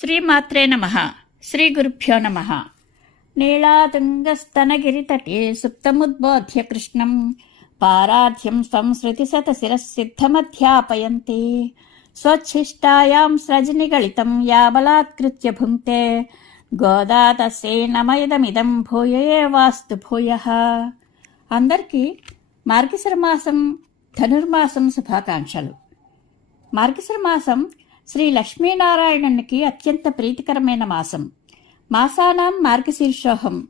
శ్రీమాత్రే నమ. శ్రీ గురుభ్యో నమ. నీళాతుంగస్తనగిరితటే సుప్తముద్బోధ్య కృష్ణం. పారాధ్యం సంసృతిశతశిరసిద్ధమధ్యాపయంతి స్వచ్ఛిష్టాయాం స్రజనిగళితం యాబలాత్కృత్య భుంక్తే. గోదా తస్యై నమయదమిదం భూయే వాస్తు భూయ. అందరికీ మార్గశిర మాసం ధనుర్మాసం శుభాకాంక్షలు. మార్గశిర మాసం శ్రీ లక్ష్మీనారాయణునికి అత్యంత ప్రీతికరమైన మాసం. మాసానాం మార్గశీర్షోహం.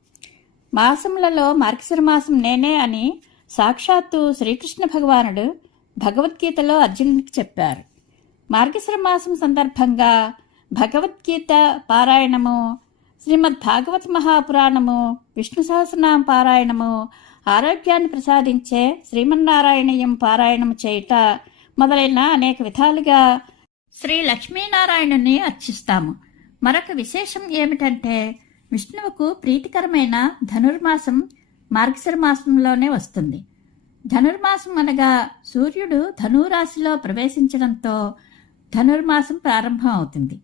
మాసములలో మార్గశిర మాసం నేనే అని సాక్షాత్తు శ్రీకృష్ణ భగవానుడు భగవద్గీతలో అర్జునునికి చెప్పారు. మార్గశిర మాసం సందర్భంగా భగవద్గీత పారాయణము శ్రీమద్ భాగవత మహాపురాణము విష్ణు సహస్రనామ పారాయణము ఆరోగ్యాన్ని ప్రసాదించే శ్రీమన్నారాయణీయం పారాయణము చేయుట మొదలైన అనేక విధాలుగా శ్రీ లక్ష్మీనారాయణుని అర్చిస్తాము. మరొక విశేషం ఏమిటంటే విష్ణువుకు ప్రీతికరమైన ధనుర్మాసం మార్గశిర మాసంలోనే వస్తుంది. ధనుర్మాసం అనగా సూర్యుడు ధనురాశిలో ప్రవేశించడంతో ధనుర్మాసం ప్రారంభం అవుతుంది.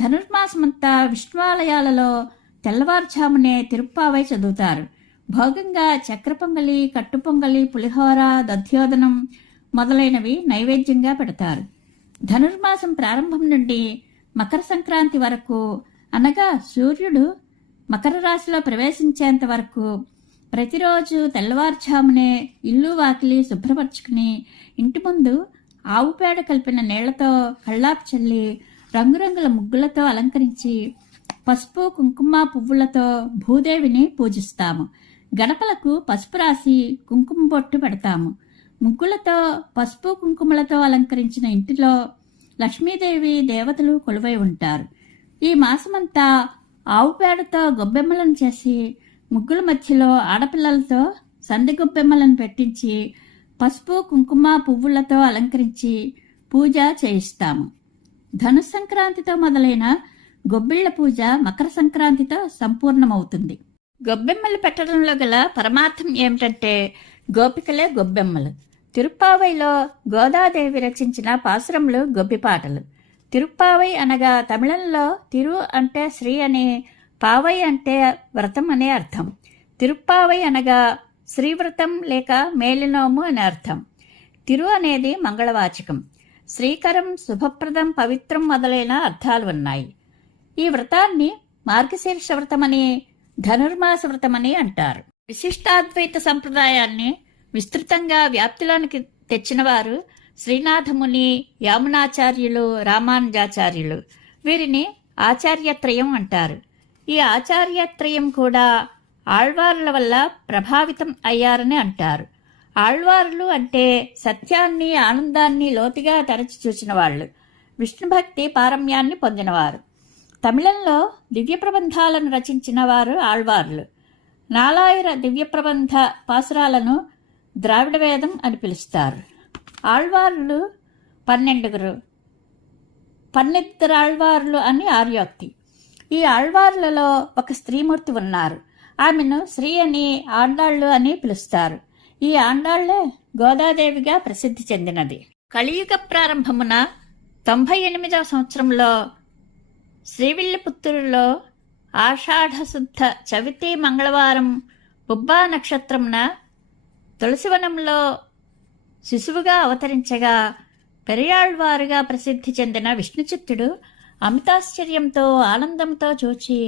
ధనుర్మాసమంతా విష్ణువాలయాలలో తెల్లవారుజామునే తిరుప్పావై చదువుతారు. భోగంగా చక్ర పొంగలి కట్టు పొంగలి పులిహోర దధ్యోదనం మొదలైనవి నైవేద్యంగా పెడతారు. ధనుర్మాసం ప్రారంభం నుండి మకర సంక్రాంతి వరకు అనగా సూర్యుడు మకర రాశిలో ప్రవేశించేంత వరకు ప్రతిరోజు తెల్లవారుజామునే ఇల్లు వాకిలి శుభ్రపరచుకుని ఇంటి ముందు ఆవు పేడ కలిపిన నీళ్ళతో కళ్ళాపు చల్లి రంగురంగుల ముగ్గులతో అలంకరించి పసుపు కుంకుమ పువ్వులతో భూదేవిని పూజిస్తాము. గడపలకు పసుపు రాసి కుంకుమ బొట్టు పెడతాము. ముగ్గులతో పసుపు కుంకుమలతో అలంకరించిన ఇంటిలో లక్ష్మీదేవి దేవతలు కొలువై ఉంటారు. ఈ మాసమంతా ఆవు పేడతో గొబ్బెమ్మలను చేసి ముగ్గుల మధ్యలో ఆడపిల్లలతో సంధి గొబ్బెమ్మలను పెట్టించి పసుపు కుంకుమ పువ్వులతో అలంకరించి పూజ చేయిస్తాము. ధను సంక్రాంతితో మొదలైన గొబ్బిళ్ళ పూజ మకర సంక్రాంతితో సంపూర్ణమవుతుంది. గొబ్బెమ్మలు పెట్టడంలో గల పరమార్థం ఏమిటంటే గోపికలే గొబ్బెమ్మలు. తిరుప్పావైలో గోదాదేవి రచించిన పాసురములు గొబ్బిపాటలు తిరుప్పావై అనగా తమిళంలో తిరు అంటే శ్రీ అని పావై అంటే వ్రతం అనే అర్థం. తిరుప్పావై అనగా శ్రీవ్రతం లేక మేలినోము అనే అర్థం. తిరు అనేది మంగళవాచకం. శ్రీకరం శుభప్రదం పవిత్రం మొదలైన అర్థాలు ఉన్నాయి. ఈ వ్రతాన్ని మార్గశీర్ష వ్రతమని ధనుర్మాస వ్రతమని అంటారు. విశిష్టాద్వైత సంప్రదాయాన్ని విస్తృతంగా వ్యాప్తిలోనికి తెచ్చినవారు శ్రీనాథముని యామునాచార్యులు రామానుజాచార్యులు. వీరిని ఆచార్యత్రయం అంటారు. ఈ ఆచార్యత్రయం కూడా ఆళ్వార్ల వల్ల ప్రభావితం అయ్యారని అంటారు. ఆళ్వార్లు అంటే సత్యాన్ని ఆనందాన్ని లోతుగా తరచి చూసిన వాళ్ళు. విష్ణుభక్తి పారమ్యాన్ని పొందినవారు. తమిళంలో దివ్య ప్రబంధాలను రచించిన వారు ఆళ్వార్లు. నాలాయిర దివ్య ప్రబంధ పాసురాలను ద్రావిడ వేదం అని పిలుస్తారు. ఆళ్వార్లు పన్నెండుగురు. పన్నెద్దరు ఆళ్వార్లు అని ఆర్యోక్తి. ఈ ఆళ్వార్లలో ఒక స్త్రీమూర్తి ఉన్నారు. ఆమెను శ్రీ అని ఆండాళ్ళు అని పిలుస్తారు. ఈ ఆండాళ్ళే గోదాదేవిగా ప్రసిద్ధి చెందినది. కలియుగ ప్రారంభమున తొంభై ఎనిమిదవ సంవత్సరంలో శ్రీవిల్లిపుత్తూరులో ఆషాఢశుద్ధ చవితి మంగళవారం బుబ్బా నక్షత్రమున తులసివనంలో శిశువుగా అవతరించగా పెరియాళ్వారుగా ప్రసిద్ధి చెందిన విష్ణుచిత్తుడు అమితాశ్చర్యంతో ఆనందంతో చూచి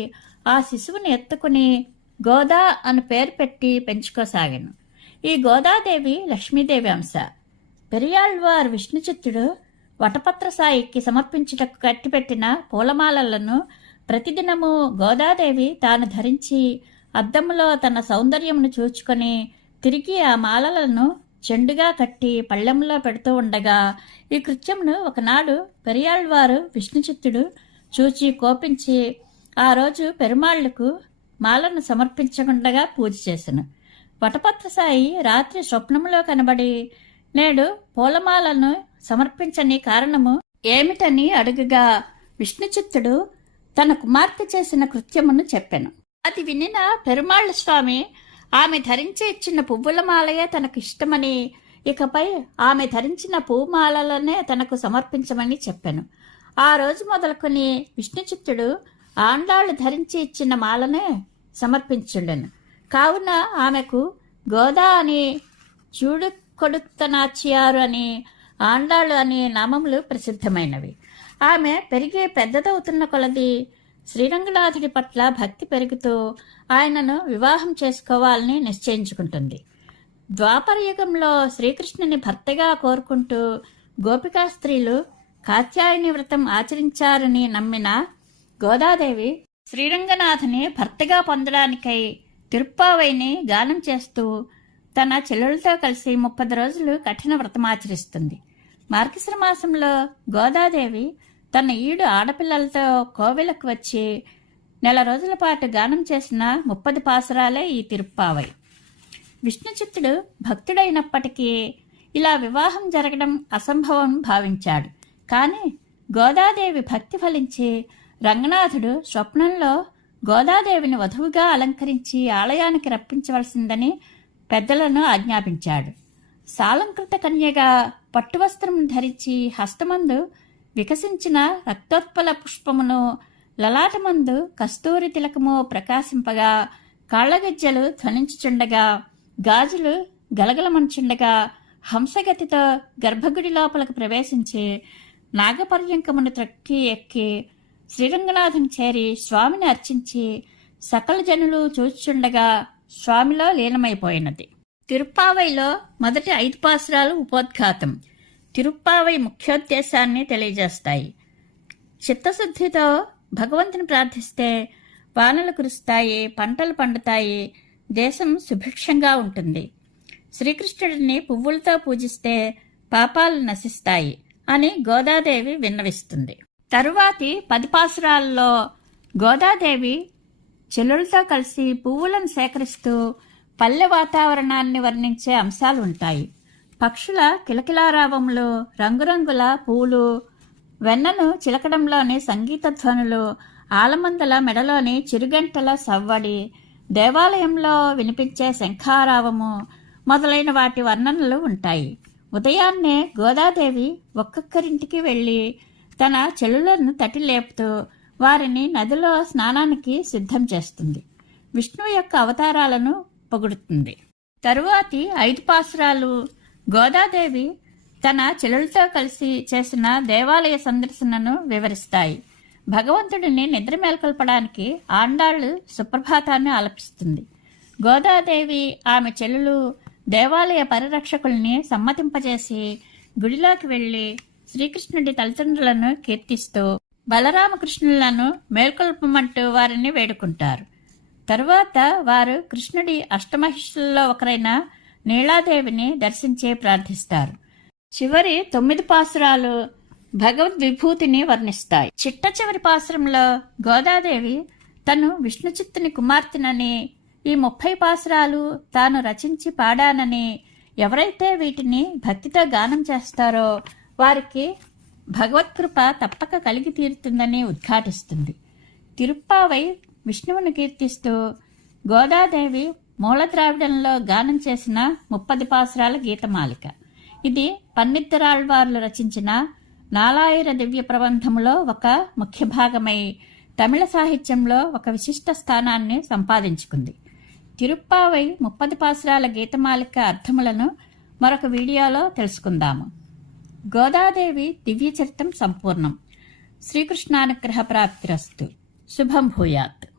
ఆ శిశువుని ఎత్తుకుని గోదా అని పేరు పెట్టి పెంచుకోసాగాను. ఈ గోదాదేవి లక్ష్మీదేవి అంశ. పెరియాళ్వారు విష్ణుచిత్తుడు వటపత్ర సాయికి సమర్పించుటకు కట్టిపెట్టిన పూలమాలలను ప్రతిదినము గోదాదేవి తాను ధరించి అద్దములో తన సౌందర్యమును చూచుకొని తిరిగి ఆ మాలలను చెండుగా కట్టి పళ్ళెంలో పెడుతూ ఉండగా ఈ కృత్యంను ఒకనాడు పెరియాళ్వారు విష్ణుచిత్తుడు చూచి కోపించి ఆ రోజు పెరుమాళ్ళకు మాలను సమర్పించకుండగా పూజ చేశాను వటపత్ర సాయి రాత్రి స్వప్నంలో కనబడి నేడు పూలమాలను సమర్పించని కారణము ఏమిటని అడుగుగా విష్ణుచిత్తుడు తన కుమార్తె చేసిన కృత్యమును చెప్పాను. అది వినిన పెరుమాళ్ళ స్వామి ఆమె ధరించి ఇచ్చిన పువ్వుల మాలయే తనకు ఇష్టమని ఇకపై ఆమె ధరించిన పూమాలలనే తనకు సమర్పించమని చెప్పాను. ఆ రోజు మొదలుకొని విష్ణుచిత్తుడు ఆండాళ్ళు ధరించి ఇచ్చిన మాలనే సమర్పించుండెను. కావున ఆమెకు గోదా అని చూడు కొడుతనాచియారు అని ఆండాళ్ళు అనే నామములు ప్రసిద్ధమైనవి. ఆమె పెరిగి పెద్దదవుతున్న కొలది శ్రీరంగనాథుడి పట్ల భక్తి పెరుగుతూ ఆయనను వివాహం చేసుకోవాలని నిశ్చయించుకుంటుంది. ద్వాపరయుగంలో శ్రీకృష్ణుని భర్తగా కోరుకుంటూ గోపికా స్త్రీలు కాత్యాయని వ్రతం ఆచరించారని నమ్మిన గోదాదేవి శ్రీరంగనాథుని భర్తగా పొందడానికై తిరుప్పావైని గానం చేస్తూ తన చెల్లెలతో కలిసి ముప్పది రోజులు కఠిన వ్రతం ఆచరిస్తుంది. మార్గశిర మాసంలో గోదాదేవి తన ఈడు ఆడపిల్లలతో కోవెలకు వచ్చి నెల రోజుల పాటు గానం చేసిన ముప్పది పాసురాలే ఈ తిరుప్పావై. విష్ణుచిత్తుడు భక్తుడైనప్పటికీ ఇలా వివాహం జరగడం అసంభవం భావించాడు. కానీ గోదాదేవి భక్తి ఫలించి రంగనాథుడు స్వప్నంలో గోదాదేవిని వధువుగా అలంకరించి ఆలయానికి రప్పించవలసిందని పెద్దలను ఆజ్ఞాపించాడు. సాలంకృత కన్యగా పట్టువస్త్రం ధరించి హస్తమందు వికసించిన రక్తోత్పల పుష్పమును లలాటమందు కస్తూరి తిలకము ప్రకాశింపగా కాళ్ళగజ్జలు ధ్వనించుచుండగా గాజులు గలగలమంచుండగా హంసగతితో గర్భగుడి లోపలకు ప్రవేశించి నాగపర్యంకమును త్రక్కి ఎక్కి శ్రీరంగనాథుని చేరి స్వామిని అర్చించి సకల జనులు చూచుచుండగా స్వామిలో లీనమైపోయినది. తిరుప్పావైలో మొదటి ఐదు పాసురాలు ఉపోద్ఘాతం. తిరుప్పావై ముఖ్యోద్దేశాన్ని తెలియజేస్తాయి. చిత్తశుద్ధితో భగవంతుని ప్రార్థిస్తే వానలు కురుస్తాయి పంటలు పండుతాయి దేశం సుభిక్షంగా ఉంటుంది. శ్రీకృష్ణుడిని పువ్వులతో పూజిస్తే పాపాలు నశిస్తాయి అని గోదాదేవి విన్నవిస్తుంది. తరువాతి పది పాసురాల్లో గోదాదేవి చెల్లులతో కలిసి పువ్వులను సేకరిస్తూ పల్లె వాతావరణాన్ని వర్ణించే అంశాలు ఉంటాయి పక్షుల కిలకిలారావంలో రంగురంగుల పూలు వెన్నను చిలకడంలోని సంగీత ధ్వనులు ఆలమందల మెడలోని చిరుగంటల సవ్వడి దేవాలయంలో వినిపించే శంఖారావము మొదలైన వాటి వర్ణనలు ఉంటాయి. ఉదయాన్నే గోదాదేవి ఒక్కొక్కరింటికి వెళ్ళి తన చెల్లులను తటి లేపుతూ వారిని నదిలో స్నానానికి సిద్ధం చేస్తుంది. విష్ణువు యొక్క అవతారాలను పొగుడుతుంది. తరువాతి ఐదు పాసురాలు గోదాదేవి తన చెలులతో కలిసి చేసిన దేవాలయ సందర్శనను వివరిస్తాయి. భగవంతుడిని నిద్ర మేల్కొల్పడానికి ఆండాళ్ళు సుప్రభాతాన్ని ఆలపిస్తుంది. గోదాదేవి ఆమె చెల్లెలు దేవాలయ పరిరక్షకుల్ని సమ్మతింపజేసి గుడిలోకి వెళ్ళి శ్రీకృష్ణుడి తల్లిదండ్రులను కీర్తిస్తూ బలరామకృష్ణులను మేల్కొల్పమంటూ వారిని వేడుకుంటారు. తరువాత వారు కృష్ణుడి అష్టమహిషుల్లో ఒకరైన నీళాదేవిని దర్శించే ప్రార్థిస్తారు. చివరి తొమ్మిది పాసురాలు భగవద్ విభూతిని వర్ణిస్తాయి. చిట్ట చివరి పాసురంలో గోదాదేవి తను విష్ణుచిత్తుని కుమార్తెనని ఈ ముప్పై పాసురాలు తాను రచించి పాడానని ఎవరైతే వీటిని భక్తితో గానం చేస్తారో వారికి భగవత్కృప తప్పక కలిగి తీరుతుందని ఉద్ఘాటిస్తుంది. తిరుప్పావై విష్ణువును కీర్తిస్తూ గోదాదేవి మూలద్రావిడంలో గానం చేసిన ముప్పది పాసురాల గీతమాలిక. ఇది పన్నిద్దరాళ్వార్లు రచించిన నాలాయిర దివ్య ప్రబంధములో ఒక ముఖ్య భాగమై తమిళ సాహిత్యంలో ఒక విశిష్ట స్థానాన్ని సంపాదించుకుంది. తిరుప్పావై ముప్పది పాసురాల గీతమాలిక అర్థములను మరొక వీడియోలో తెలుసుకుందాము. గోదాదేవి దివ్య చరిత్రం సంపూర్ణం. శ్రీకృష్ణానుగ్రహ ప్రాప్తిరస్తు. శుభం భూయాత్.